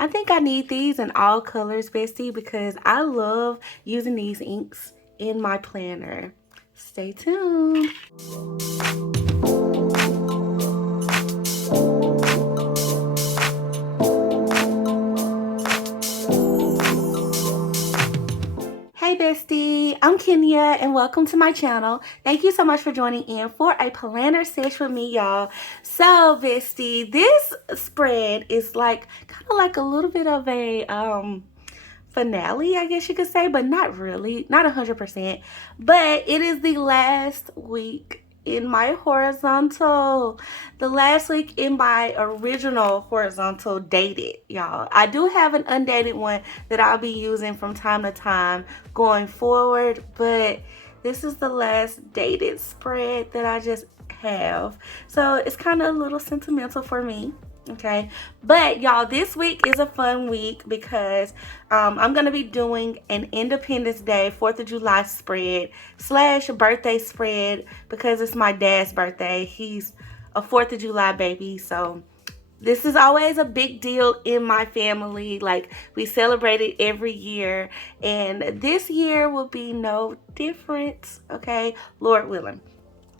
I think I need these in all colors, bestie, because I love using these inks in my planner. Stay tuned. Hey bestie, I'm Kenya and welcome to my channel. Thank you so much for joining in for a planner sesh with me, y'all. So bestie, this spread is like kind of like a little bit of a finale, I guess you could say, but not really, not 100%. But it is the last week in my horizontal, the last week in my original horizontal dated, y'all. I do have an undated one that I'll be using from time to time going forward, but this is the last dated spread that I just have, so it's kind of a little sentimental for me. Okay, but y'all, this week is a fun week because I'm gonna be doing an Independence Day 4th of July spread slash birthday spread because it's my dad's birthday. He's a 4th of July baby, so this is always a big deal in my family. Like, we celebrate it every year, and this year will be no different, okay, Lord willing.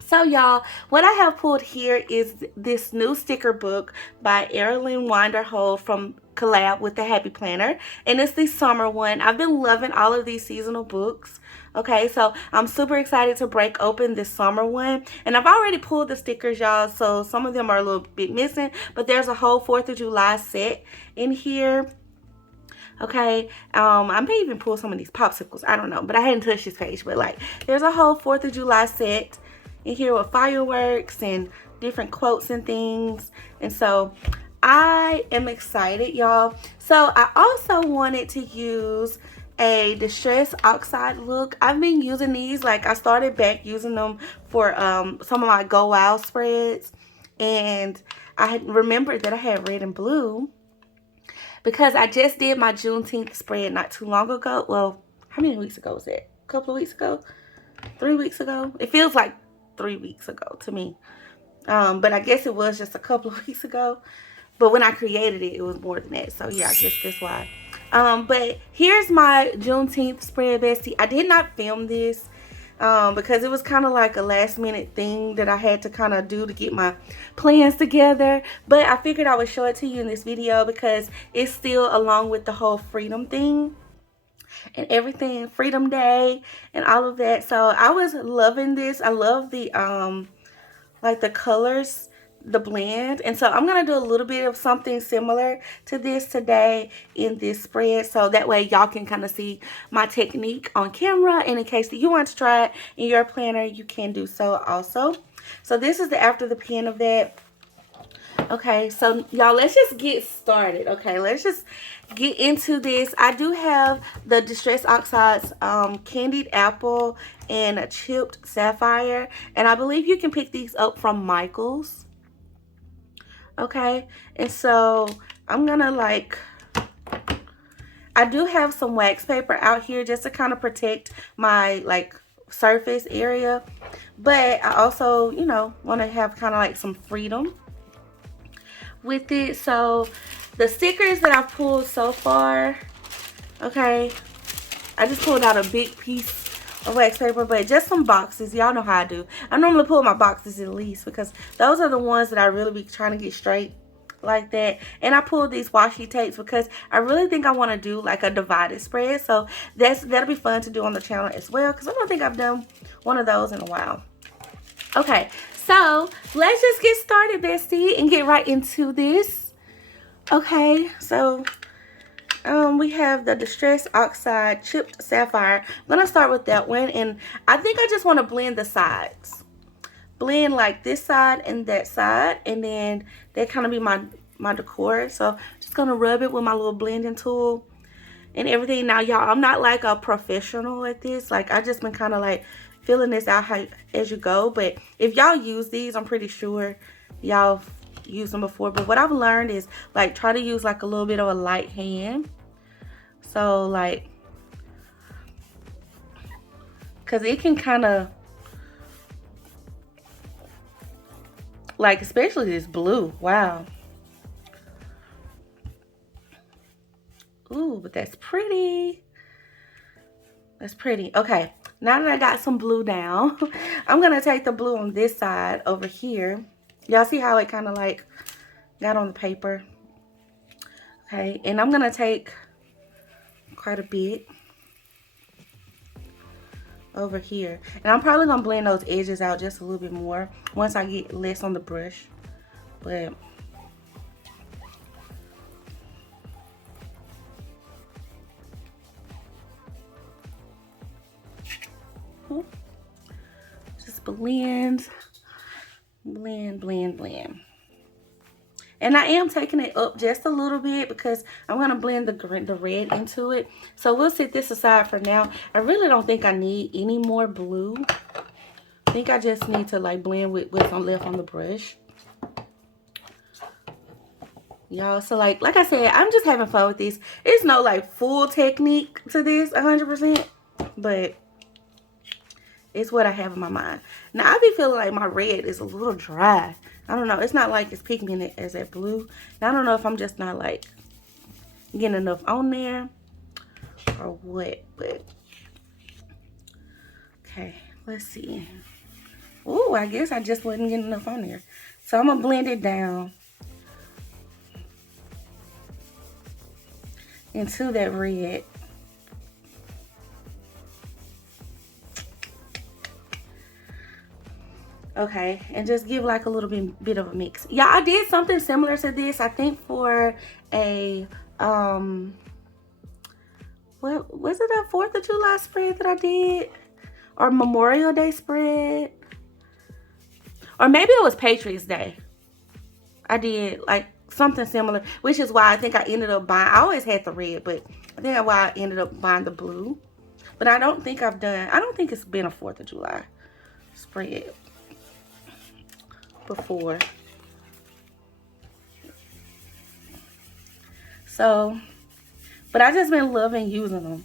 So y'all, what I have pulled here is this new sticker book by Erilyn Winderhold from collab with the Happy Planner, and it's the summer one. I've been loving all of these seasonal books. Okay, so I'm super excited to break open this summer one, and I've already pulled the stickers, y'all, so some of them are a little bit missing, but there's a whole 4th of July set in here. Okay, I may even pull some of these popsicles, I don't know, but I hadn't touched this page. But like, there's a whole 4th of July set in here with fireworks and different quotes and things, and so I am excited, y'all. So I also wanted to use a distress oxide look. I've been using these, like I started back using them for some of my Go Wild spreads, and I had remembered that I had red and blue because I just did my Juneteenth spread not too long ago. Well, how many weeks ago was that? A couple of weeks ago? 3 weeks ago? It feels like 3 weeks ago to me. But I guess it was just a couple of weeks ago. But when I created it, it was more than that. So yeah, I guess that's why. But here's my Juneteenth spread, bestie. I did not film this because it was kind of like a last minute thing that I had to kind of do to get my plans together. But I figured I would show it to you in this video because it's still along with the whole freedom thing and everything, Freedom Day and all of that. So I was loving this. I love the like the colors, the blend, and so I'm gonna do a little bit of something similar to this today in this spread, so that way y'all can kind of see my technique on camera, and in case that you want to try it in your planner, you can do so also. So this is the after the pen of that. Okay, so y'all, let's just get started. Okay, let's just get into this. I do have the Distress Oxides Candied Apple and a Chipped Sapphire, and I believe you can pick these up from Michael's. Okay, and so I'm gonna like, I do have some wax paper out here just to kind of protect my like surface area, but I also, you know, want to have kind of like some freedom with it. So the stickers that I've pulled so far, okay, I just pulled out a big piece of wax paper, but just some boxes. Y'all know how I do. I normally pull my boxes at least because those are the ones that I really be trying to get straight like that. And I pulled these washi tapes because I really think I want to do like a divided spread, so that'll be fun to do on the channel as well, because I don't think I've done one of those in a while. Okay, so let's just get started, bestie, and get right into this. Okay, so we have the Distress Oxide Chipped Sapphire. I'm gonna start with that one, and I think I just want to blend the sides, blend like this side and that side, and then that kind of be my decor. So just gonna rub it with my little blending tool and everything. Now y'all, I'm not like a professional at this, like I just been kind of like filling this out as you go, but if y'all use these, I'm pretty sure y'all used them before, but what I've learned is like try to use like a little bit of a light hand, so like, because it can kind of like, especially this blue, wow, Ooh, but that's pretty. That's pretty. Okay, now that I got some blue down, I'm gonna take the blue on this side over here. Y'all see how it kind of like got on the paper? Okay, and I'm gonna take quite a bit over here. And I'm probably gonna blend those edges out just a little bit more once I get less on the brush. But just blend, blend, blend, blend. And I am taking it up just a little bit because I'm going to blend the red into it. So we'll set this aside for now. I really don't think I need any more blue. I think I just need to like blend with what's left on the brush. Y'all, so like I said, I'm just having fun with this. It's no like full technique to this 100%. But it's what I have in my mind. Now, I be feeling like my red is a little dry. I don't know. It's not like it's pigmented as that blue. Now, I don't know if I'm just not like getting enough on there or what. But okay, let's see. Ooh, I guess I just wasn't getting enough on there. So I'm gonna blend it down into that red. Okay, and just give like a little bit of a mix. Yeah, I did something similar to this, I think, for a what was it, a 4th of July spread that I did, or Memorial Day spread, or maybe it was Patriots Day. I did like something similar, which is why I think I ended up buying, I always had the red, but I think that's why I ended up buying the blue. But I don't think I don't think it's been a 4th of July spread before. So, but I just been loving using them.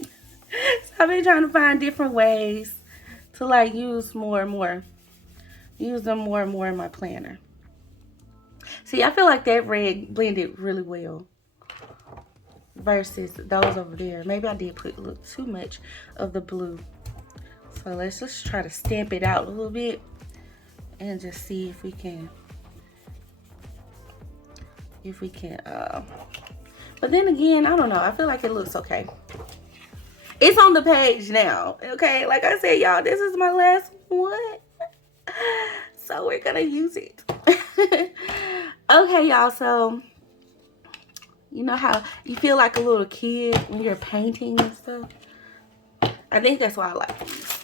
So I've been trying to find different ways to like use more and more. Use them more and more in my planner. See, I feel like that red blended really well versus those over there. Maybe I did put a little too much of the blue. So let's just try to stamp it out a little bit and just see if we can, but then again, I don't know. I feel like it looks okay. It's on the page now, okay? Like I said, y'all, this is my last one. So we're gonna use it. Okay, y'all, so you know how you feel like a little kid when you're painting and stuff? I think that's why I like these.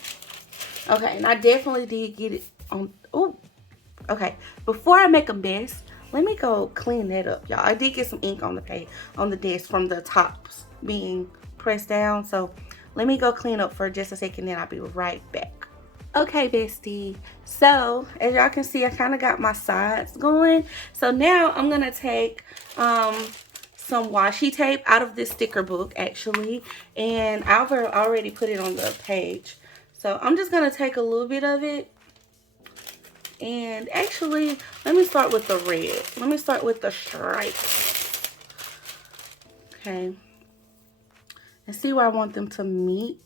Okay, and I definitely did get it on. Oh, okay. Before I make a mess, let me go clean that up, y'all. I did get some ink on the page, on the desk from the tops being pressed down. So let me go clean up for just a second, then I'll be right back. Okay, bestie. So as y'all can see, I kind of got my sides going. So now I'm gonna take some washi tape out of this sticker book, actually, and I've already put it on the page. So I'm just gonna take a little bit of it, and actually, let me start with the red. Let me start with the stripes. Okay, and see where I want them to meet.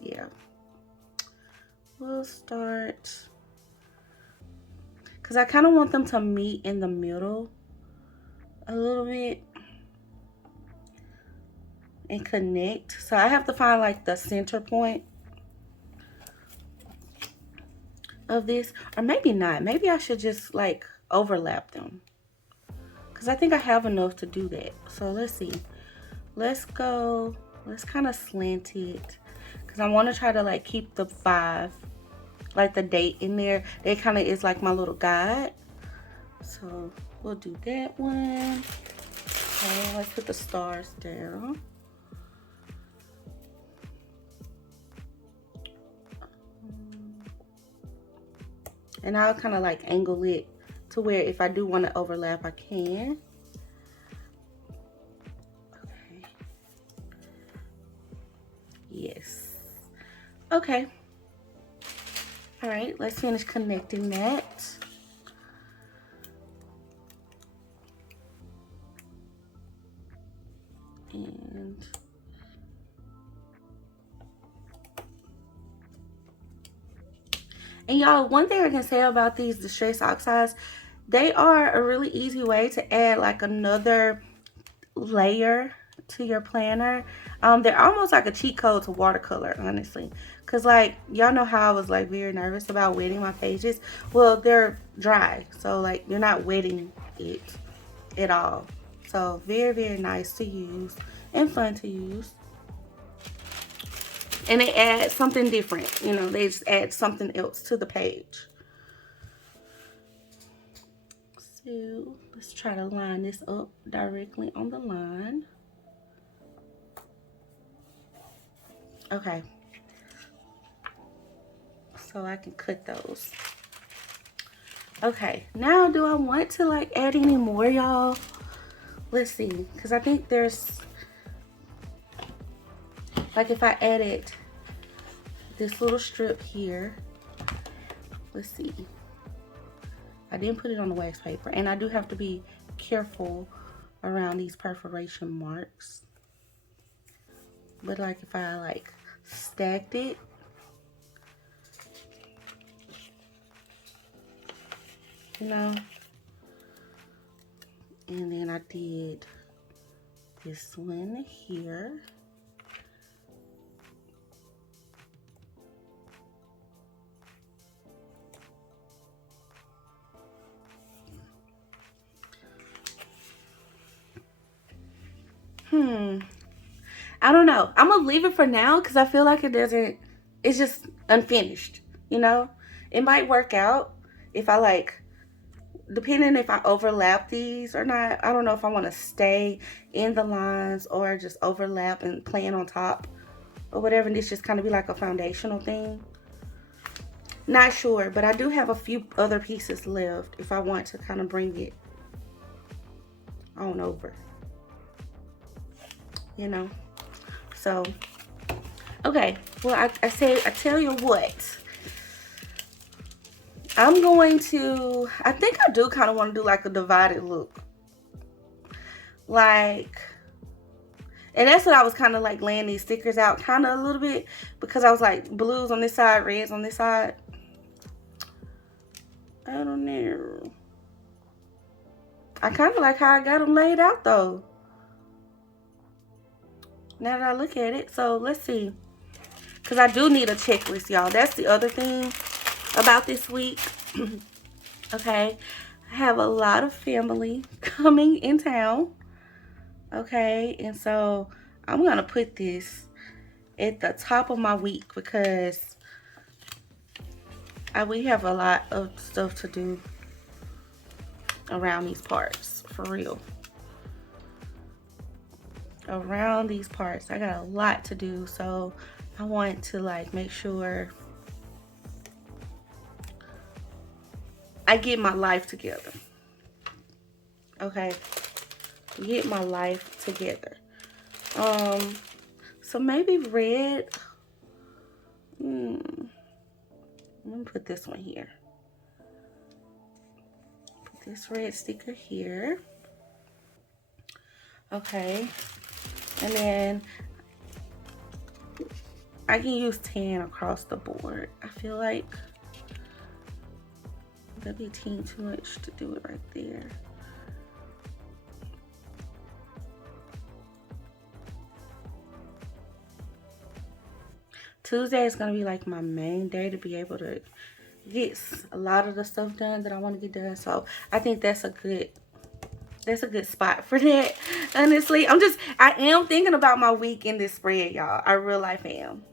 Yeah, we'll start, because I kind of want them to meet in the middle a little bit and connect. So I have to find like the center point of this, or maybe not. Maybe I should just like overlap them, because I think I have enough to do that. So let's see. Let's go, let's kind of slant it, because I want to try to like keep the 5, like the date in there. That kind of is like my little guide. So we'll do that one. Okay, let's put the stars down. And I'll kind of like angle it to where if I do want to overlap, I can. Okay. Yes. Okay. All right, let's finish connecting that. And y'all, one thing I can say about these distress oxides, they are a really easy way to add like another layer to your planner. They're almost like a cheat code to watercolor, honestly, because like y'all know how I was like very nervous about wetting my pages. Well, they're dry, so like you're not wetting it at all. So very nice to use and fun to use. And they add something different, you know, they just add something else to the page. So let's try to line this up directly on the line. Okay, so I can cut those. Okay, now do I want to like add any more, y'all? Let's see, because I think there's like, if I added this little strip here, let's see, I didn't put it on the wax paper, and I do have to be careful around these perforation marks. But like if I like stacked it, you know, and then I did this one here. I don't know. I'm gonna leave it for now because I feel like it's just unfinished, you know? It might work out if I like, depending if I overlap these or not. I don't know if I want to stay in the lines or just overlap and plan on top or whatever, and this just kind of be like a foundational thing. Not sure, but I do have a few other pieces left if I want to kind of bring it on over, you know? So, okay, well, I tell you what, I'm going to, I think I do kind of want to do like a divided look. Like, and that's what I was kind of like laying these stickers out kind of a little bit, because I was like blues on this side, reds on this side. I don't know. I kind of like how I got them laid out though, now that I look at it. So let's see, because I do need a checklist, y'all. That's the other thing about this week. Okay, I have a lot of family coming in town. Okay, and so I'm gonna put this at the top of my week because we have a lot of stuff to do around these parts, for real. Around these parts, I got a lot to do, so I want to like make sure I get my life together. Okay, get my life together. So maybe red. Let me put this one here. Put this red sticker here. Okay, and then I can use tan across the board. I feel like that'd be too much to do it right there. Tuesday is gonna be like my main day to be able to get a lot of the stuff done that I want to get done. So I think that's a good spot for that. Honestly, I am thinking about my week in this spread, y'all. I real life am.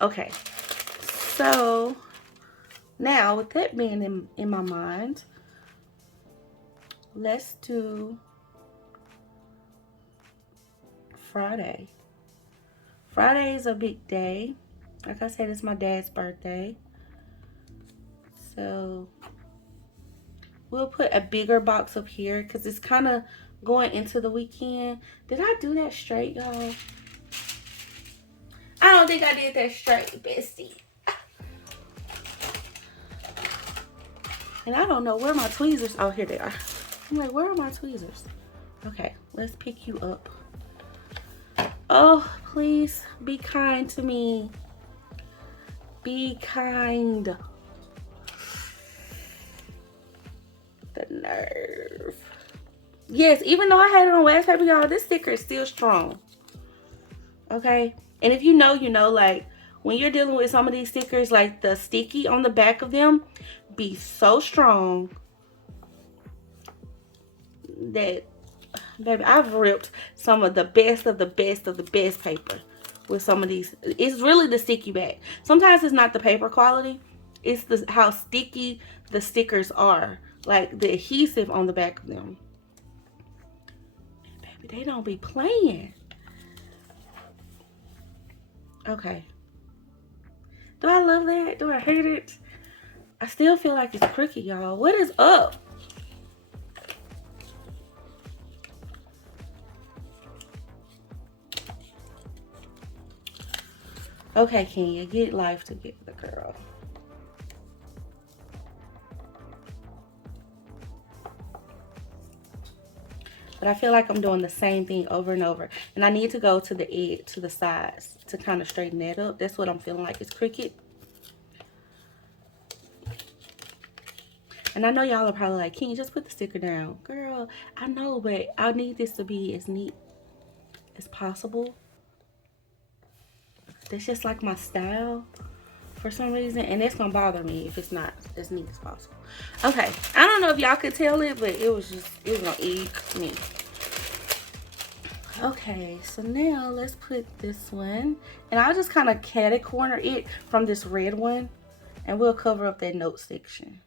Okay, so now with that being in my mind, let's do Friday. Friday is a big day. Like I said, it's my dad's birthday. So we'll put a bigger box up here because it's kind of going into the weekend. Did I do that straight, y'all? I don't think I did that straight, bestie. And I don't know where my tweezers, oh, here they are. I'm like, where are my tweezers? Okay, let's pick you up. Oh, please be kind to me. Be kind. The nerve. Yes, even though I had it on wax paper, y'all, this sticker is still strong. Okay? And if you know, like, when you're dealing with some of these stickers, like the sticky on the back of them, be so strong that, baby, I've ripped some of the best of the best of the best paper with some of these. It's really the sticky back. Sometimes it's not the paper quality. It's how sticky the stickers are. Like the adhesive on the back of them. Baby, they don't be playing. Okay. Do I love that? Do I hate it? I still feel like it's crooked, y'all. What is up? Okay, Kenya, get life together, girl. But I feel like I'm doing the same thing over and over. And I need to go to the edge, to the sides, to kind of straighten that up. That's what I'm feeling like. It's crooked. And I know y'all are probably like, can you just put the sticker down? Girl, I know, but I need this to be as neat as possible. That's just like my style for some reason. And it's going to bother me if it's not as neat as possible. Okay. I don't know if y'all could tell it, but it was going to egg me. Okay, so now let's put this one. And I'll just kind of catty corner it from this red one. And we'll cover up that note section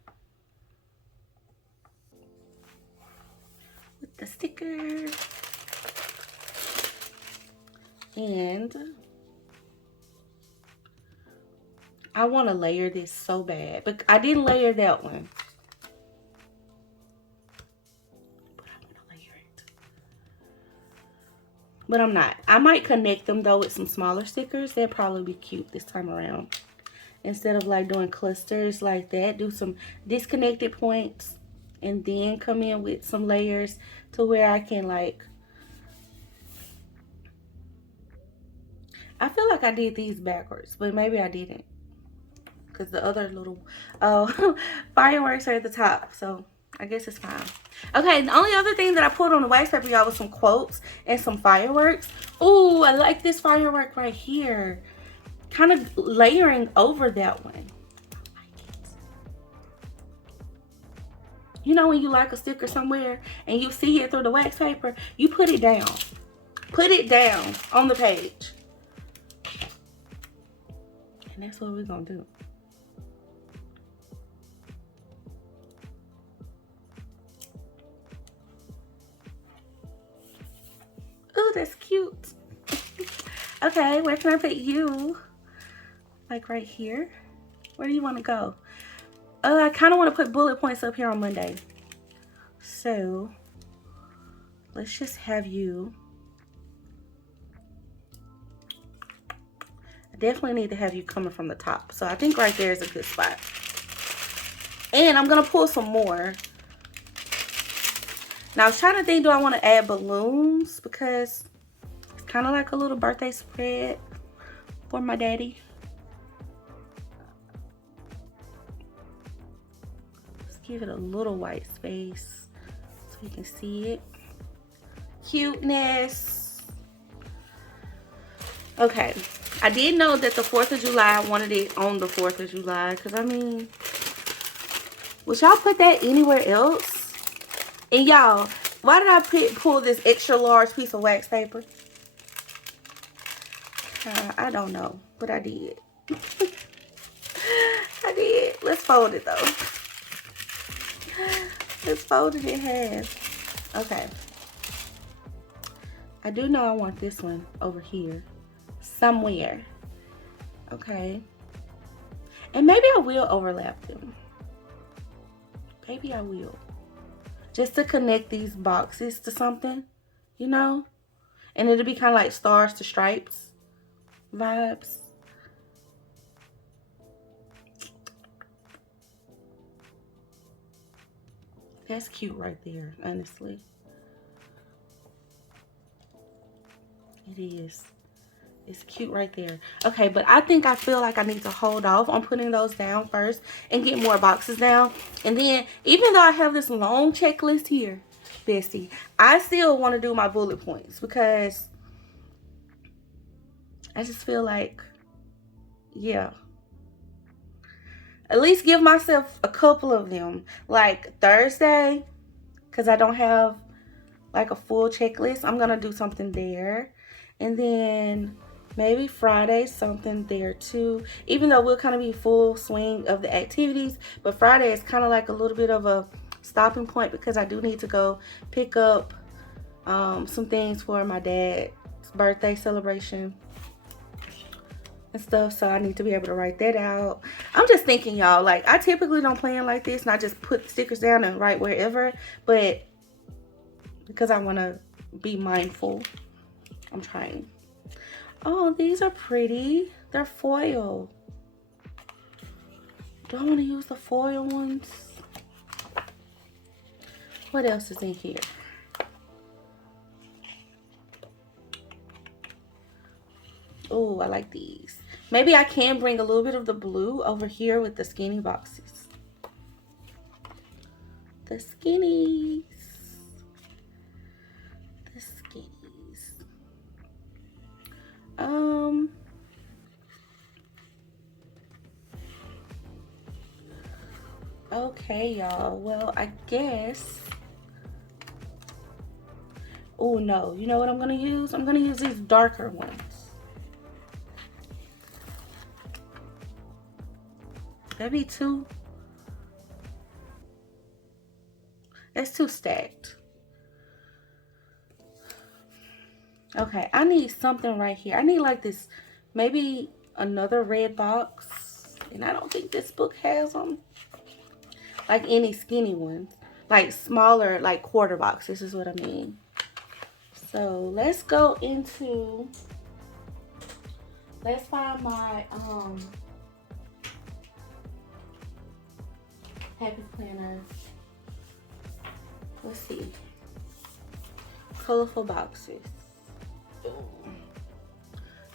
with the sticker. And I want to layer this so bad. But I didn't layer that one. But I'm not. I might connect them though with some smaller stickers. They'll probably be cute this time around. Instead of like doing clusters like that, do some disconnected points and then come in with some layers to where I can like, I feel like I did these backwards, but maybe I didn't. Because the other little, fireworks are at the top. So I guess it's fine. Okay, the only other thing that I put on the wax paper, y'all, was some quotes and some fireworks. Ooh, I like this firework right here. Kind of layering over that one. I like it. You know when you like a sticker somewhere and you see it through the wax paper, you put it down. Put it down on the page. And that's what we're going to do. Ooh, that's cute. Okay, where can I put you? Like right here? Where do you want to go? I kind of want to put bullet points up here on Monday. So, let's just have you. I definitely need to have you coming from the top. So, I think right there is a good spot. And I'm going to pull some more. Now, I was trying to think, do I want to add balloons? Because it's kind of like a little birthday spread for my daddy. Let's give it a little white space so you can see it. Cuteness. Okay. I did know that the 4th of July, I wanted it on the 4th of July. Because, I mean, would y'all put that anywhere else? And y'all, why did I pull this extra large piece of wax paper? I don't know, but I did. I did. Let's fold it though. Let's fold it in half. Okay. I do know I want this one over here somewhere. Okay. And maybe I will overlap them. Maybe I will. Just to connect these boxes to something, you know? And it'll be kind of like stars to stripes vibes. That's cute right there, honestly. is. It's cute right there. Okay, but I think I feel like I need to hold off on putting those down first and get more boxes down. And then, even though I have this long checklist here, bestie, I still want to do my bullet points because I just feel like, yeah, at least give myself a couple of them. Like Thursday, because I don't have like a full checklist, I'm gonna do something there. And then maybe Friday, something there too. Even though we'll kind of be full swing of the activities, but Friday is kind of like a little bit of a stopping point because I do need to go pick up some things for my dad's birthday celebration and stuff, so I need to be able to write that out. I'm just thinking, y'all, like, I typically don't plan like this and I just put stickers down and write wherever, but because I want to be mindful, I'm trying. Oh, these are pretty. They're foil. Do I want to use the foil ones? What else is in here? Oh, I like these. Maybe I can bring a little bit of the blue over here with the skinny boxes. The skinnies. The skinnies. Okay, y'all. Well, I guess. Oh, no. You know what I'm going to use? I'm going to use these darker ones. That'd be too. That's too stacked. Okay, I need something right here. I need like this, maybe another red box. And I don't think this book has them. Like any skinny ones. Like smaller, like quarter boxes is what I mean. So let's go into, let's find my happy planner. Let's see. Colorful boxes.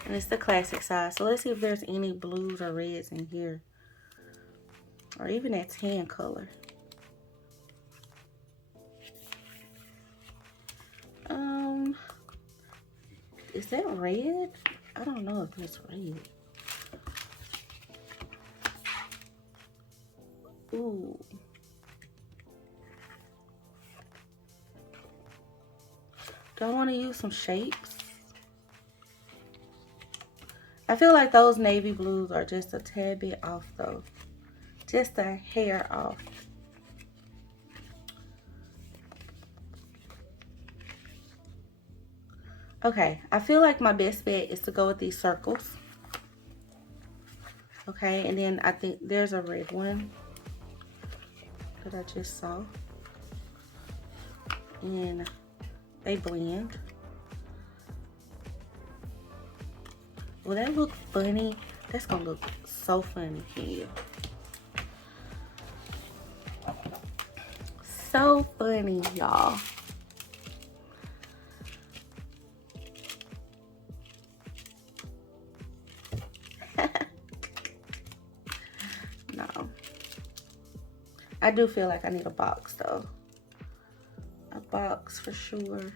And it's the classic size. So let's see if there's any blues or reds in here. Or even that tan color. Is that red? I don't know if that's red. Ooh. Do I want to use some shapes? I feel like those navy blues are just a tad bit off though. Just a hair off. Okay, I feel like my best bet is to go with these circles. Okay, and then I think there's a red one that I just saw. And they blend. Will that look funny? That's gonna look so funny here. So funny, y'all. No. I do feel like I need a box though. A box for sure.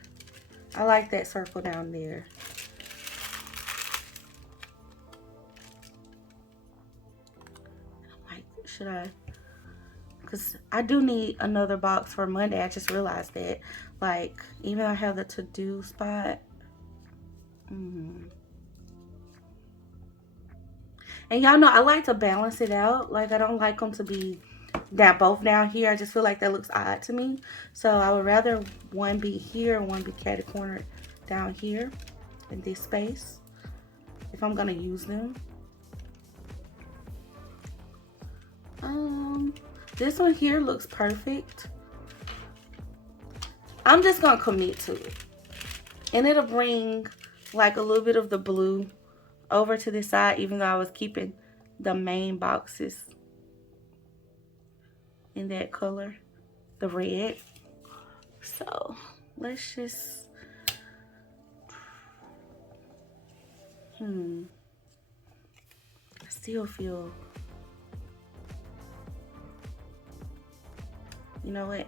I like that circle down there. Like, should I? Because I do need another box for Monday. I just realized that. Like, even though I have the to-do spot. And y'all know I like to balance it out. Like, I don't like them to be both down here. I just feel like that looks odd to me. So I would rather one be here and one be catty cornered down here in this space if I'm gonna use them. This one here looks perfect. I'm just gonna commit to it, and it'll bring like a little bit of the blue over to this side, even though I was keeping the main boxes in that color, the red. So let's just, I still feel, you know what?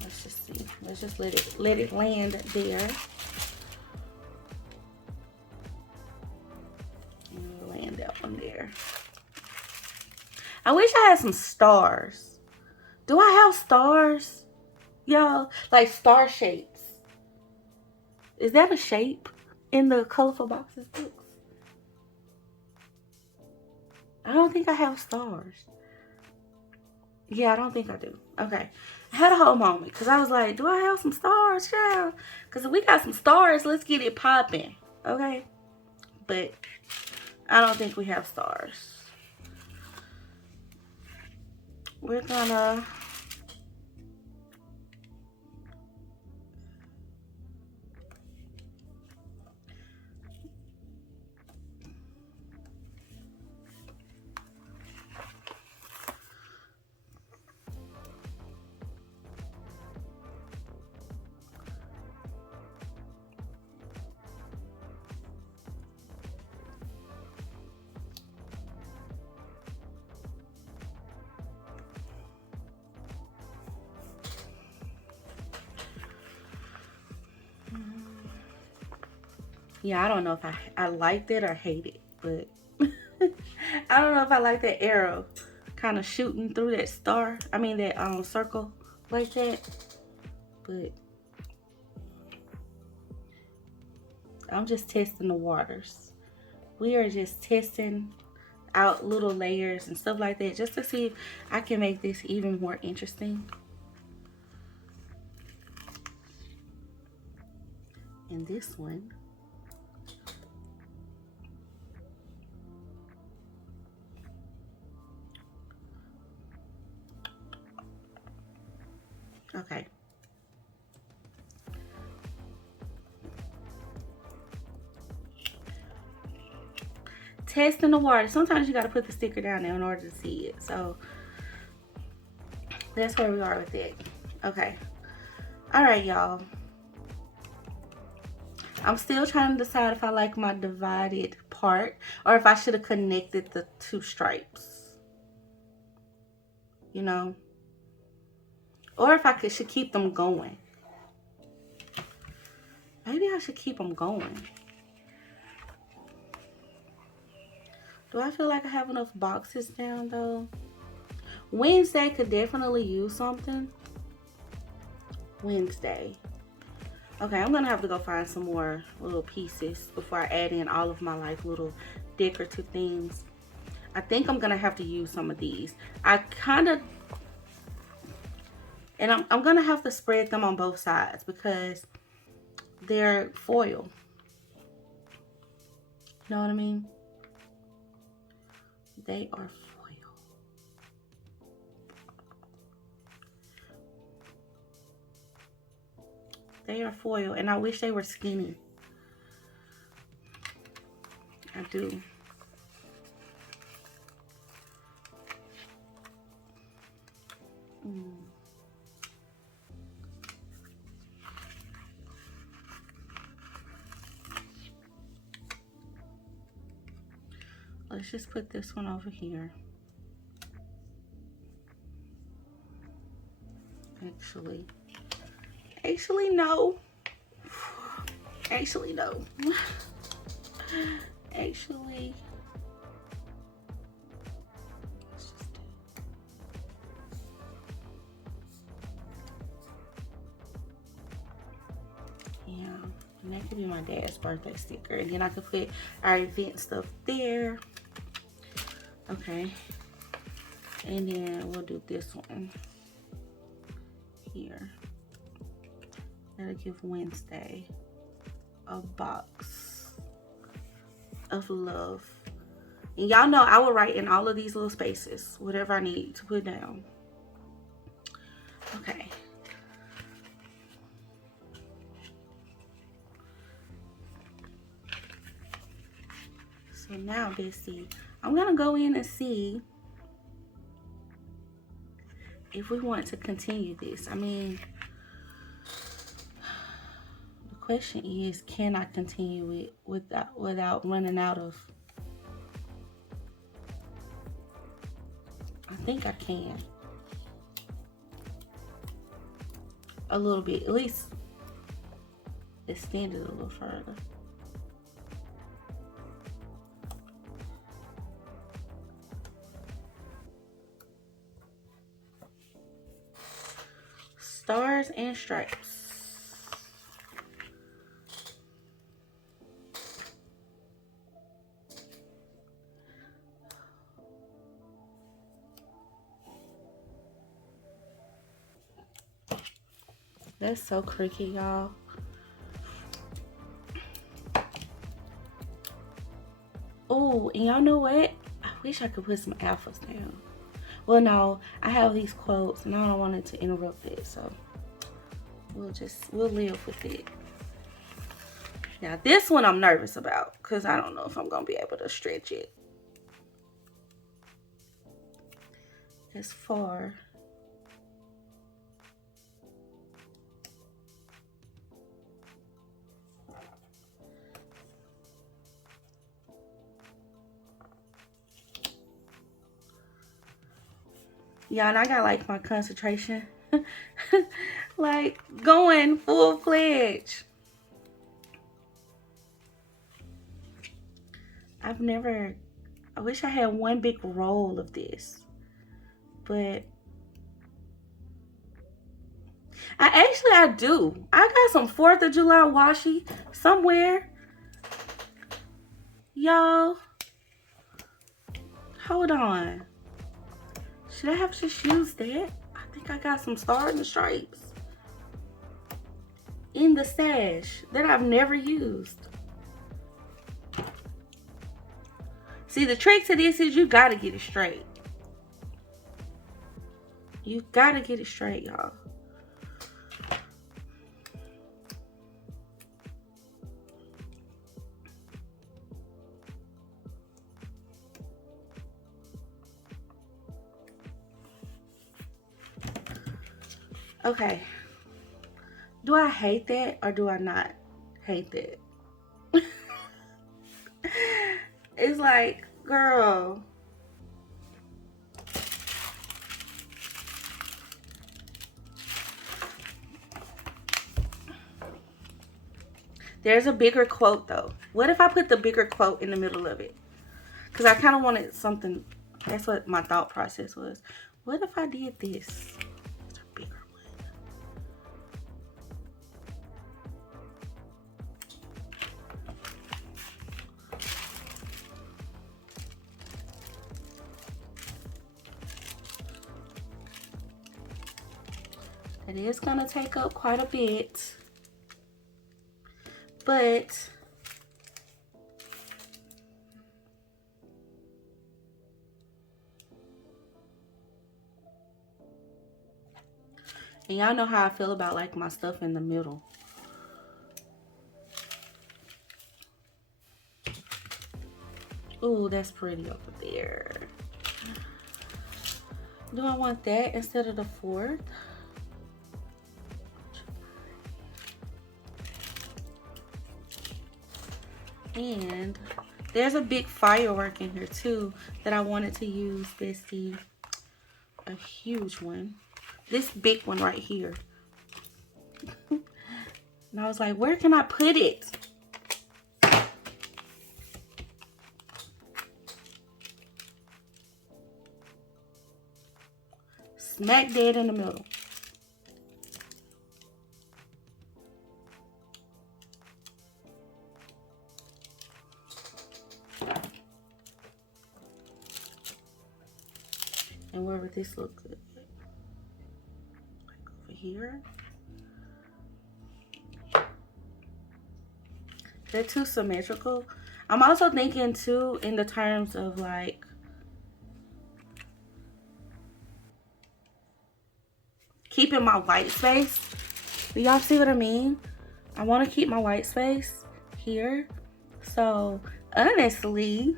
Let's just see. Let's just let it land there. And land that one there. I wish I had some stars. Do I have stars? Y'all, like star shapes. Is that a shape in the Colorful Boxes books? I don't think I have stars. Yeah, I don't think I do. Okay. I had a whole moment because I was like, do I have some stars, child? Because if we got some stars, let's get it popping. Okay. But I don't think we have stars. We're gonna... Yeah, I don't know if I liked it or hate it, but I don't know if I like that arrow kind of shooting through that star. I mean that circle like that. But I'm just testing the waters. We are just testing out little layers and stuff like that just to see if I can make this even more interesting. And this one, okay. Testing the water. Sometimes you got to put the sticker down there in order to see it. So that's where we are with it. Okay. All right, y'all. I'm still trying to decide if I like my divided part or if I should have connected the two stripes. You know? Or if I should keep them going. Maybe I should keep them going. Do I feel like I have enough boxes down though? Wednesday could definitely use something. Wednesday. Okay, I'm gonna have to go find some more little pieces before I add in all of my like little decorative things. I think I'm gonna have to use some of these. I kind of, and I'm gonna have to spread them on both sides because they're foil. You know what I mean? They are foil. They are foil, and I wish they were skinny. I do. Let's just put this one over here. Actually no. Actually no. Actually, let's just do. Yeah, and that could be my dad's birthday sticker, and then I could put our event stuff there. Okay, and then we'll do this one here. That'll give Wednesday a box of love. And y'all know I will write in all of these little spaces whatever I need to put down. Okay. So now, Bessie, I'm gonna go in and see if we want to continue this. I mean, Question is, can I continue it without running out of? I think I can. A little bit, at least extend it a little further. Stars and stripes. That's so creaky, y'all. Oh, and y'all know what? I wish I could put some alphas down. Well, no, I have these quotes and I don't want it to interrupt it, so we'll live with it. Now, this one I'm nervous about because I don't know if I'm going to be able to stretch it as far. Yeah, and I got like my concentration like going full-fledged. I wish I had one big roll of this, but I do. I got some 4th of July washi somewhere. Y'all, hold on. Should I have just used that? I think I got some stars and stripes in the stash that I've never used. See, the trick to this is you gotta get it straight. You gotta get it straight, y'all. Okay. Do I hate that or do I not hate that? It's like, girl. There's a bigger quote though. What if I put the bigger quote in the middle of it? Because I kind of wanted something. That's what my thought process was. What if I did this? It's a bigger one. It is going to take up quite a bit. But and y'all know how I feel about like my stuff in the middle. Ooh, that's pretty over there. Do I want that instead of the 4th? And there's a big firework in here too that I wanted to use, bestie. A huge one. This big one right here. And I was like, where can I put it? Smack dead in the middle. And where would this look good? Like over here. They're too symmetrical. I'm also thinking too in the terms of like keeping my white space. Do y'all see what I mean? I want to keep my white space here. So honestly,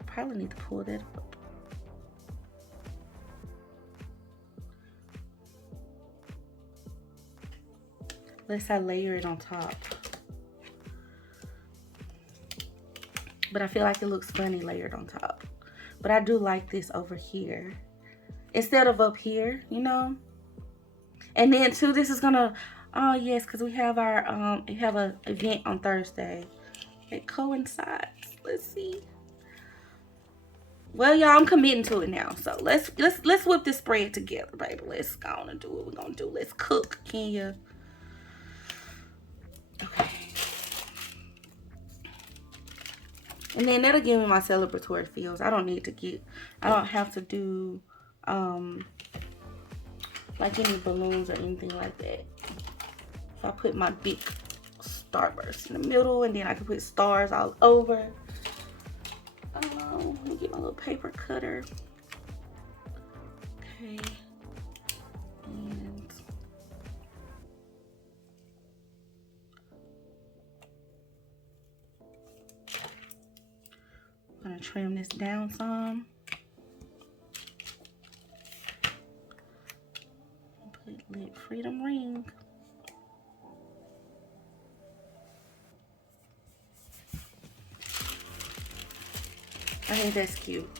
I probably need to pull that up. Let's layer it on top. But I feel like it looks funny layered on top. But I do like this over here instead of up here, you know. And then too, this is gonna, oh yes, because we have our we have an event on Thursday. It coincides. Let's see. Well, y'all, I'm committing to it now. So let's whip this spread together, baby. Let's go on and do what we're gonna do. Let's cook, Kenya. Okay. And then that'll give me my celebratory feels. I don't have to do like any balloons or anything like that. So I put my big starburst in the middle, and then I can put stars all over. Let me get my little paper cutter. Okay. And I'm gonna trim this down some. Put Lit Freedom ring. I think that's cute.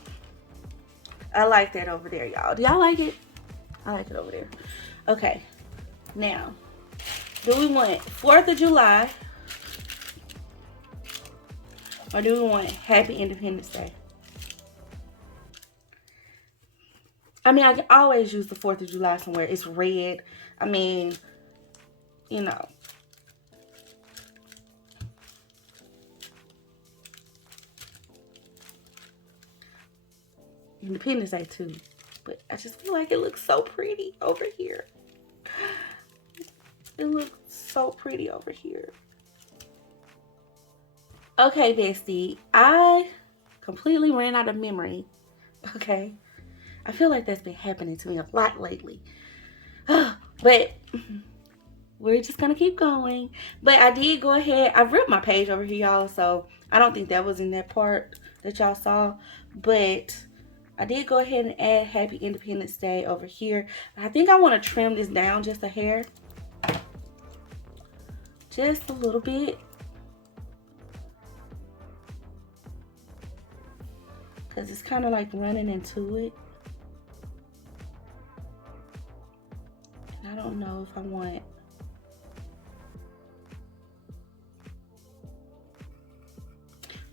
I like that over there, y'all. Do y'all like it? I like it over there. Okay. Now, do we want 4th of July? Or do we want Happy Independence Day? I mean, I can always use the 4th of July somewhere. It's red. I mean, you know. Independence Day too. But I just feel like it looks so pretty over here. It looks so pretty over here. Okay, bestie. I completely ran out of memory. Okay. I feel like that's been happening to me a lot lately. But we're just gonna keep going. But I did go ahead. I ripped my page over here, y'all. So I don't think that was in that part that y'all saw. But I did go ahead and add Happy Independence Day over here. I think I want to trim this down just a hair. Just a little bit. Because it's kind of like running into it. And I don't know if I want...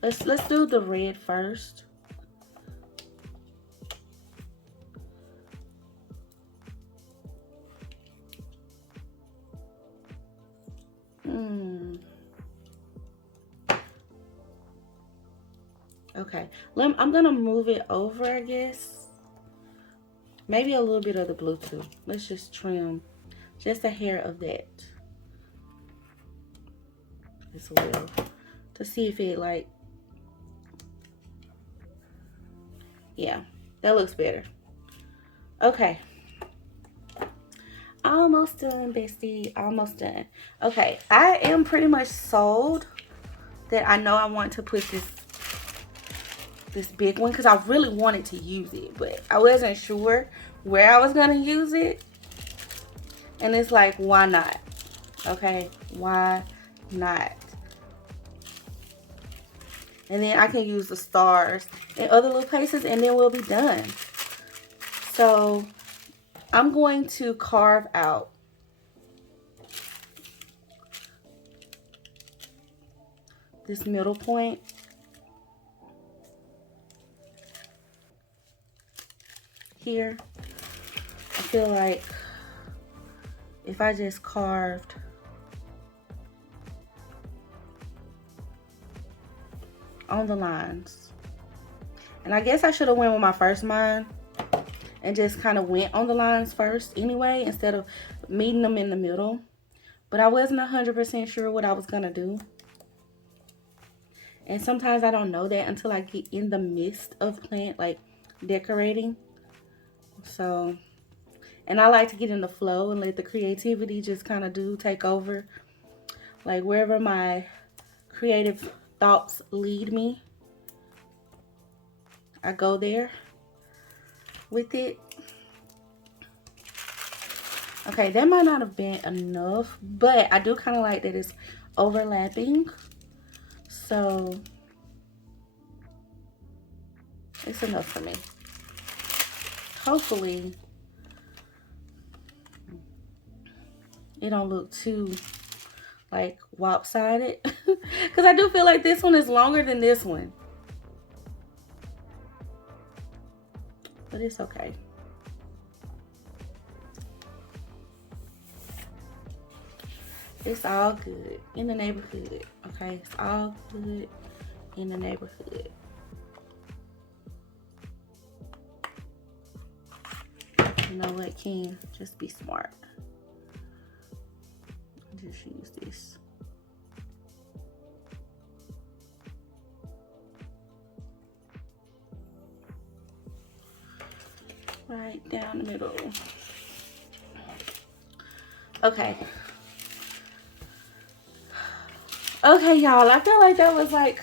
Let's do the red first. Okay, I'm gonna move it over, I guess. Maybe a little bit of the blue too. Let's just trim just a hair of that as well to see if it like, yeah, that looks better. Okay, almost done, bestie, almost done. Okay, I am pretty much sold that I know I want to put this big one because I really wanted to use it, but I wasn't sure where I was gonna use it. And it's like, why not? Okay, why not? And then I can use the stars in other little places, and then we'll be done. So I'm going to carve out this middle point. Here, I feel like if I just carved on the lines, and I guess I should have went with my first line and just kind of went on the lines first anyway instead of meeting them in the middle, but I wasn't 100% sure what I was gonna do, and sometimes I don't know that until I get in the midst of decorating. So, and I like to get in the flow and let the creativity just kind of take over. Like wherever my creative thoughts lead me, I go there with it. Okay, that might not have been enough, but I do kind of like that it's overlapping. So it's enough for me. Hopefully it don't look too like lopsided. Because I do feel like this one is longer than this one. But it's okay. It's all good in the neighborhood, okay? It's all good in the neighborhood. You know what, Ken? Just be smart. Just use this. Right down the middle. Okay. Okay, y'all. I feel like that was like,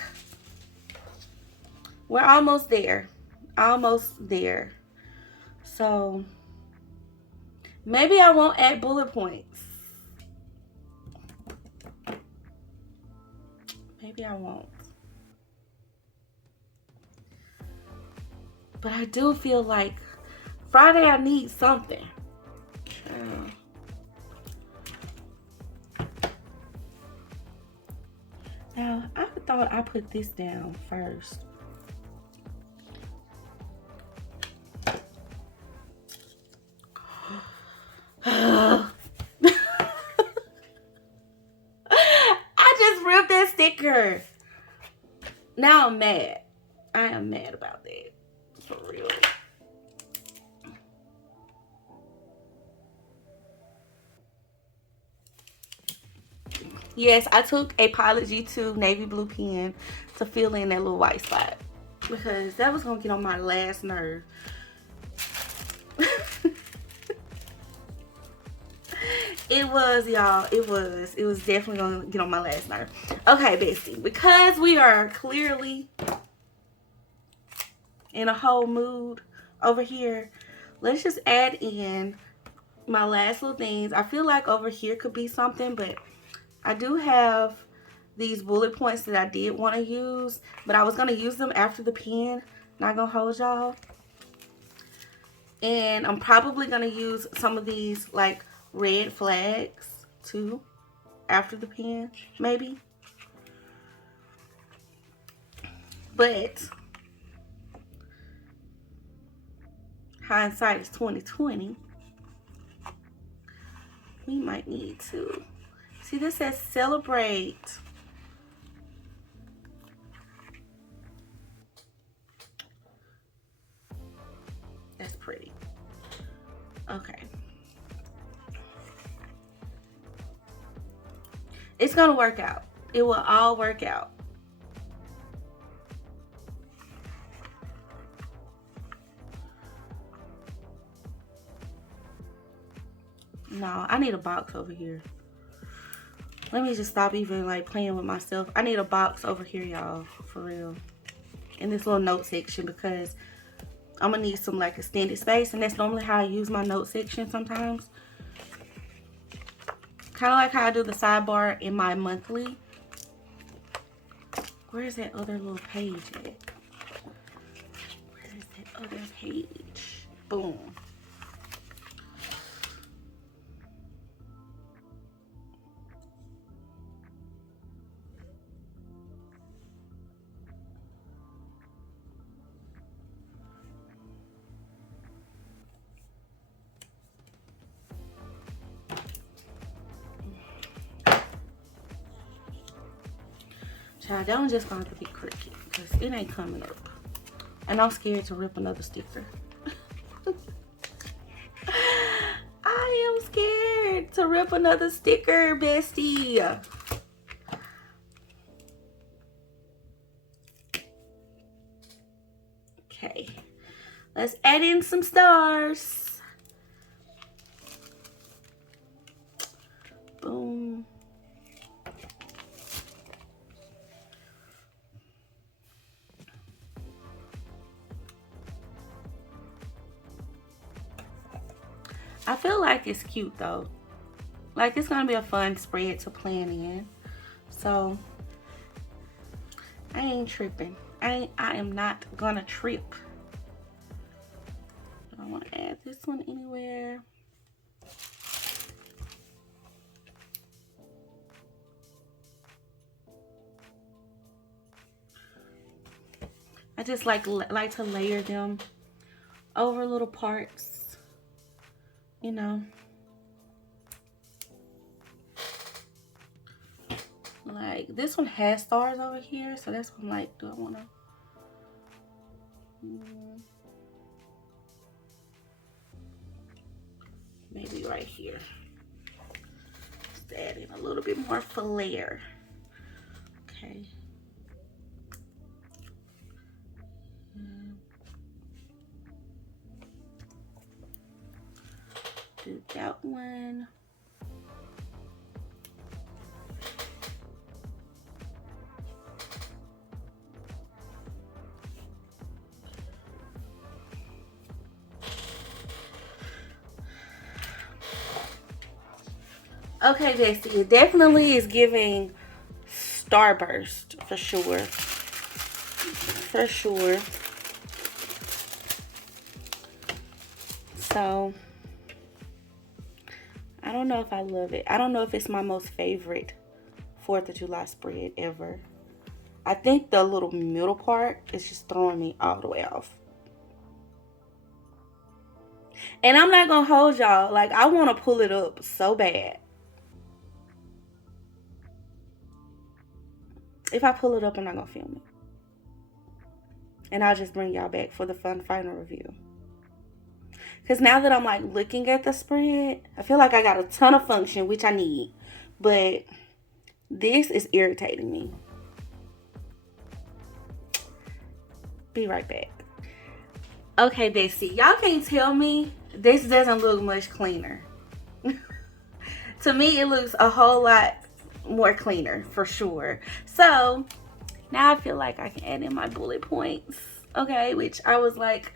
we're almost there. Almost there. So maybe I won't add bullet points. Maybe I won't. But I do feel like Friday I need something. Now, I thought I put this down first. I just ripped that sticker. Now I'm mad. I am mad about that. For real. Yes, I took Apology to navy blue pen to fill in that little white spot. Because that was going to get on my last nerve. It was, y'all. It was definitely going to get on my last nerve. Okay, bestie. Because we are clearly in a whole mood over here, let's just add in my last little things. I feel like over here could be something, but I do have these bullet points that I did want to use, but I was going to use them after the pen. Not going to hold y'all. And I'm probably going to use some of these like red flags too after the pen, maybe. But hindsight is 2020. We might need to. See, this says celebrate. That's pretty. Okay. It's going to work out. It will all work out. No, I need a box over here. Let me just stop even like playing with myself. I need a box over here, y'all, for real. In this little note section, because I'm gonna need some like extended space, and that's normally how I use my note section sometimes. Kind of like how I do the sidebar in my monthly. Where is that other little page at? Where is that other page? Boom. Child, that one's just gonna have to be crooked because it ain't coming up. And I'm scared to rip another sticker. I am scared to rip another sticker, bestie. Okay, let's add in some stars. Boom. I feel like it's cute though. Like it's gonna be a fun spread to plan in. So I ain't tripping. I am not gonna trip. I don't want to add this one anywhere. I just like to layer them over little parts, you know. Like this one has stars over here, so that's what I'm like, do I want to? Maybe right here. Just add in a little bit more flair. Okay. Do that one. Okay, Bestie, it definitely is giving Starburst for sure. For sure. So, I don't know if I love it. I don't know if it's my most favorite 4th of July spread ever. I think the little middle part is just throwing me all the way off. And I'm not gonna hold y'all. Like, I want to pull it up so bad. If I pull it up, I'm not gonna film it. And I'll just bring y'all back for the fun final review. Because now that I'm like looking at the spread, I feel like I got a ton of function, which I need. But this is irritating me. Be right back. Okay, Bessie, y'all can't tell me this doesn't look much cleaner. To me, it looks a whole lot more cleaner for sure. So now I feel like I can add in my bullet points, okay, which I was like,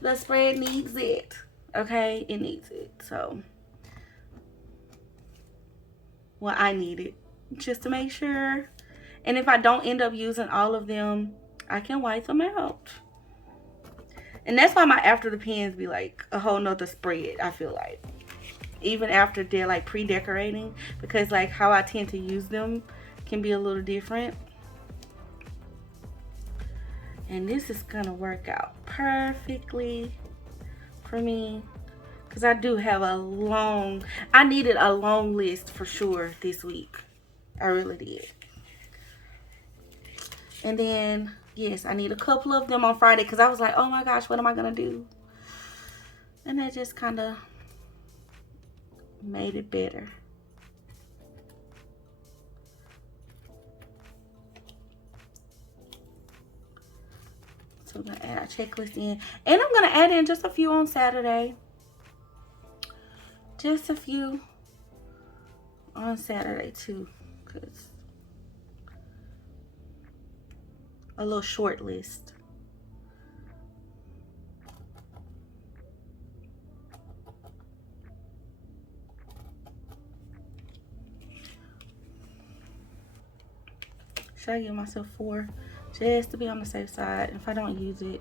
the spread needs it. Okay, it needs it. So, well, I need it just to make sure. And if I don't end up using all of them, I can wipe them out. And that's why my after the pens be like a whole nother spread, I feel like. Even after they're like pre-decorating, because like how I tend to use them can be a little different. And this is gonna work out perfectly for me, because I do have I needed a long list for sure this week. I really did. And then, yes, I need a couple of them on Friday, because I was like, oh my gosh, what am I gonna do? And that just kind of made it better. So I'm gonna add our checklist in, and I'm gonna add in just a few on Saturday. Just a few on Saturday too, because a little short list. Should I give myself 4 just to be on the safe side if I don't use it?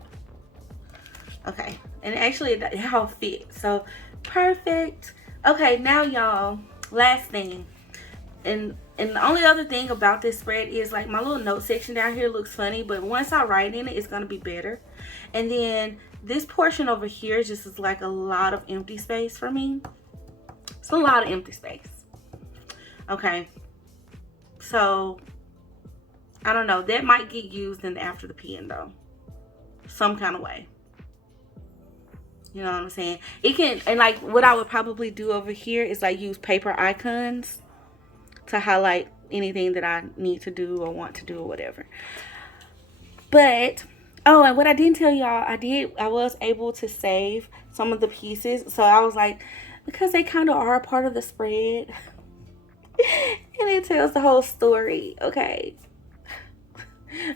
Okay, and actually it all fit, so perfect. Okay, now y'all, last thing, and the only other thing about this spread is like my little note section down here looks funny, but once I write in it, it's gonna be better. And then this portion over here just is like a lot of empty space for me. It's a lot of empty space. Okay, so I don't know, that might get used in after the pen though, some kind of way. You know what I'm saying? It can, and like what I would probably do over here is like use paper icons to highlight anything that I need to do or want to do or whatever. But, oh, and what I didn't tell y'all, I was able to save some of the pieces. So I was like, because they kind of are a part of the spread. And it tells the whole story, okay?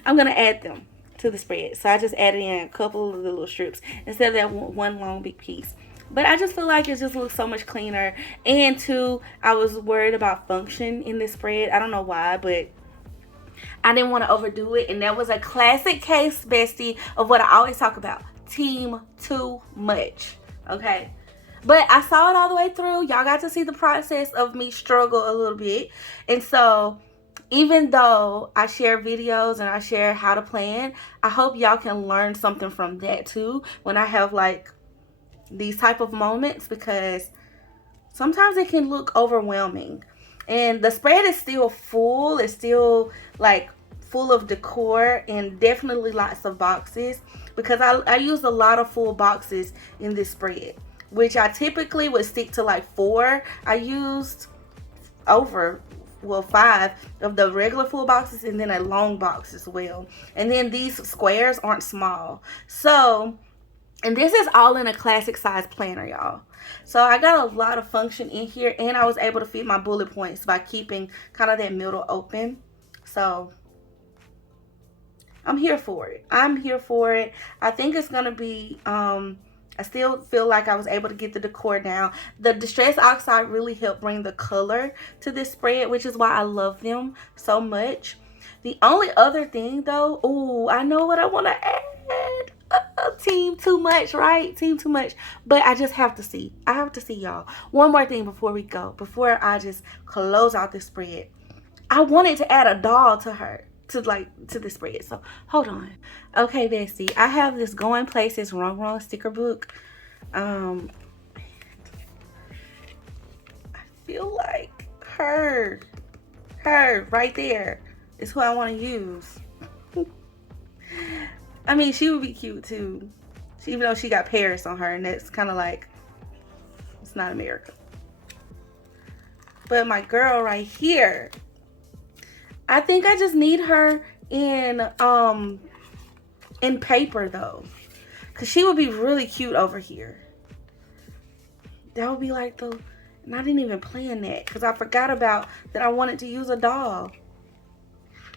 I'm going to add them to the spread. So I just added in a couple of the little strips instead of that one long big piece. But I just feel like it just looks so much cleaner. And two, I was worried about function in this spread. I don't know why, but I didn't want to overdo it. And that was a classic case, bestie, of what I always talk about. Team too much. Okay. But I saw it all the way through. Y'all got to see the process of me struggle a little bit. And so even though I share videos and I share how to plan, I hope y'all can learn something from that too when I have like these type of moments, because sometimes it can look overwhelming. And the spread is still full. It's still like full of decor and definitely lots of boxes, because I used a lot of full boxes in this spread, which I typically would stick to like 4. I used over, well, 5 of the regular full boxes and then a long box as well. And then these squares aren't small. So, and this is all in a classic size planner, y'all. So I got a lot of function in here, and I was able to fit my bullet points by keeping kind of that middle open. So I'm here for it. I'm here for it. I think it's gonna be I still feel like I was able to get the decor down. The Distress Oxide really helped bring the color to this spread, which is why I love them so much. The only other thing though, oh, I know what I want to add. Team too much, right? Team too much. But I just have to see. I have to see, y'all. One more thing before we go, before I just close out this spread. I wanted to add a doll to her, to the spread. So hold on. Okay, bestie, I have this Going Places Wrong sticker book. I feel like her right there is who I want to use. I mean, she would be cute too, even though she got Paris on her, and that's kind of like, it's not America. But my girl right here, I think I just need her in paper though, because she would be really cute over here. That would be like the, and I didn't even plan that because I forgot about that I wanted to use a doll.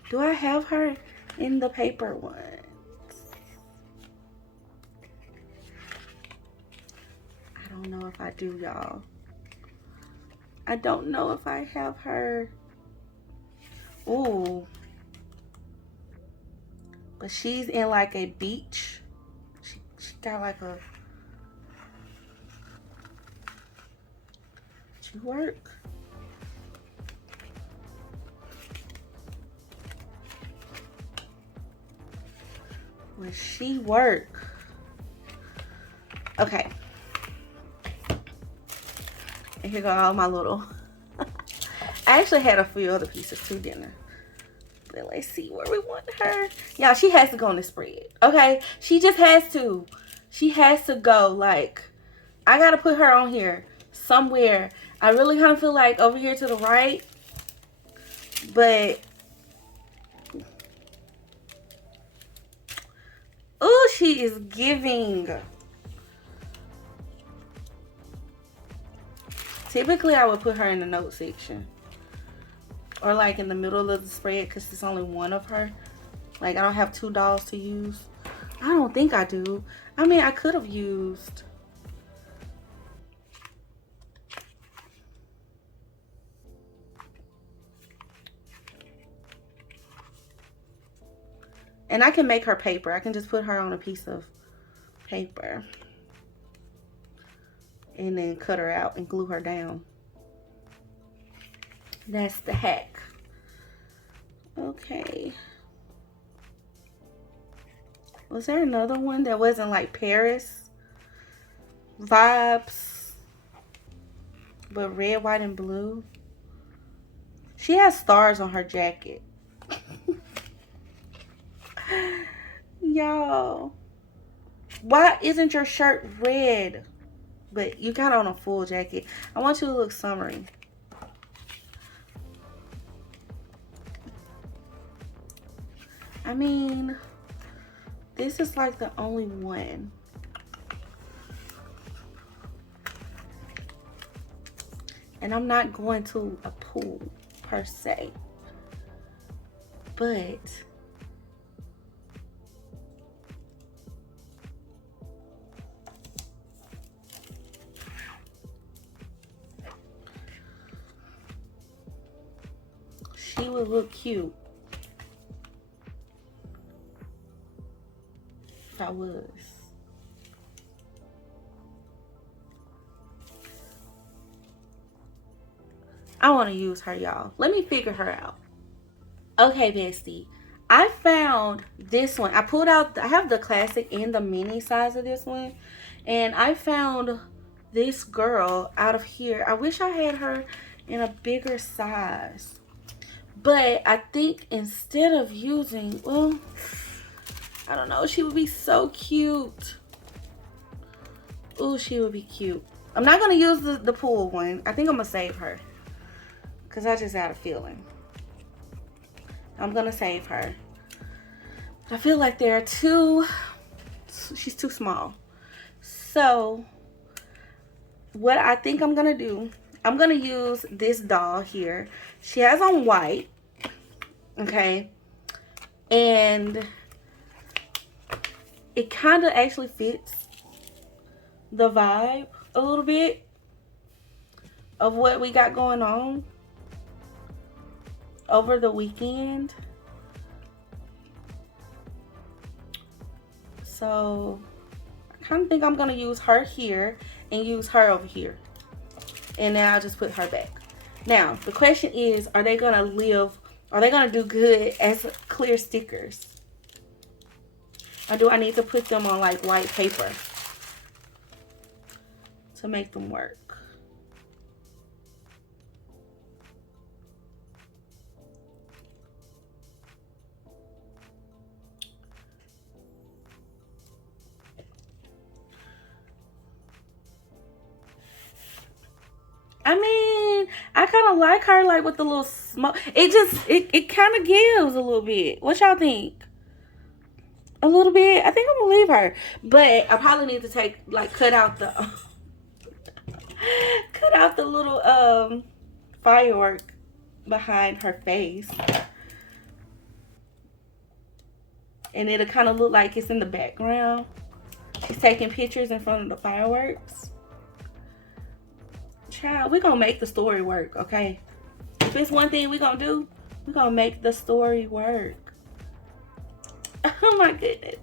Do I have her in the paper one? I don't know if I do, y'all. I don't know if I have her. Ooh. But she's in like a beach. She got like a, she work. Where she work? Okay. And here go all my little. I actually had a few other pieces too, didn't I? But let's see where we want her. Y'all, she has to go on the spread. Okay? She just has to. She has to go. Like, I gotta put her on here somewhere. I really kind of feel like over here to the right. But oh, she is giving. Typically, I would put her in the note section. Or like in the middle of the spread, because it's only one of her. Like, I don't have 2 dolls to use. I don't think I do. I mean, I could have used. And I can make her paper. I can just put her on a piece of paper. And then cut her out and glue her down. That's the hack. Okay. Was there another one that wasn't like Paris vibes, but red, white, and blue? She has stars on her jacket. Y'all, why isn't your shirt red? But you got on a full jacket. I want you to look summery. I mean, this is like the only one. And I'm not going to a pool per se. But would look cute if I was. I want to use her, y'all. Let me figure her out. Okay, bestie. I found this one. I pulled out, I have the classic and the mini size of this one. And I found this girl out of here. I wish I had her in a bigger size. But I think instead of using, well, I don't know, she would be so cute. Ooh, she would be cute. I'm not going to use the pool one. I think I'm going to save her. Because I just had a feeling. I'm going to save her. I feel like they're too, she's too small. So, what I think I'm going to do, I'm going to use this doll here. She has on white. Okay. And it kind of actually fits the vibe a little bit of what we got going on over the weekend. So I kind of think I'm going to use her here and use her over here. And then I'll just put her back. Now, the question is, are they going to live, are they going to do good as clear stickers? Or do I need to put them on like white paper to make them work? I mean, I kind of like her, like with the little smoke. It kind of gives a little bit. What y'all think? A little bit. I think I'm gonna leave her, but I probably need to take, like, cut out the cut out the little firework behind her face, and it'll kind of look like it's in the background. She's taking pictures in front of the fireworks. Child, we're gonna make the story work, okay? If it's one thing we're gonna do, we're gonna make the story work. Oh my goodness.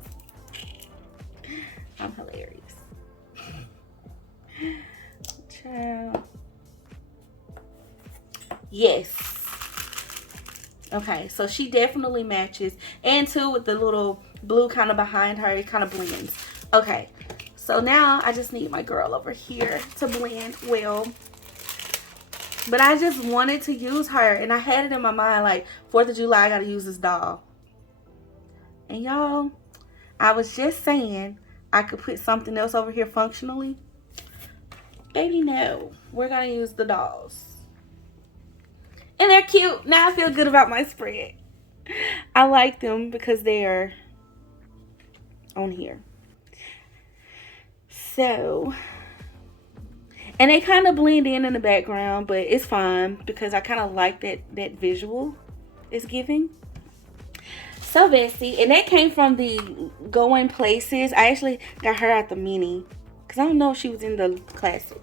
I'm hilarious. Child. Yes. Okay, so she definitely matches. And too, with the little blue kind of behind her, it kind of blends. Okay. So now I just need my girl over here to blend well. But I just wanted to use her. And I had it in my mind like, 4th of July, I got to use this doll. And y'all, I was just saying I could put something else over here functionally. Baby, no. We're going to use the dolls. And they're cute. Now I feel good about my spread. I like them because they're on here. So, and they kind of blend in the background, but it's fine because I kind of like that visual it's giving. So, bestie, and that came from the Going Places. I actually got her at the mini because I don't know if she was in the classic.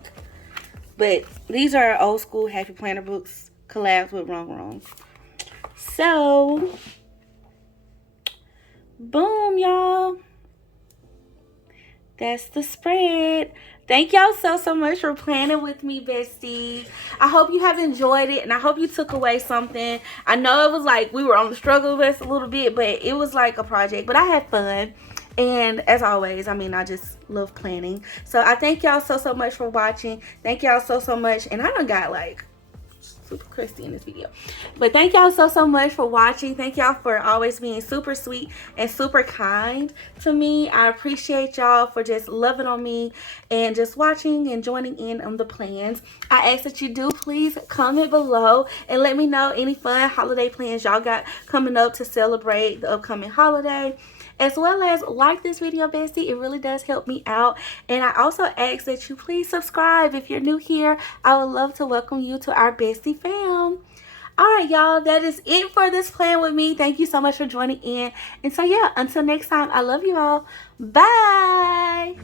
But these are old school Happy Planner books collabs with RONGRONG. So, boom, y'all. That's the spread. Thank y'all so much for planning with me, bestie. I hope you have enjoyed it, and I hope you took away something. I know it was like we were on the struggle bus a little bit, but it was like a project. But I had fun. And as always, I mean, I just love planning. So I thank y'all so much for watching. Thank y'all so much. And I done got like super crusty in this video, but thank y'all so much for watching. Thank y'all for always being super sweet and super kind to me. I appreciate y'all for just loving on me and just watching and joining in on the plans. I ask that you do please comment below and let me know any fun holiday plans y'all got coming up to celebrate the upcoming holiday. As well as like this video, bestie. It really does help me out. And I also ask that you please subscribe if you're new here. I would love to welcome you to our bestie fam. Alright, y'all. That is it for this plan with me. Thank you so much for joining in. And so, yeah, until next time, I love you all. Bye.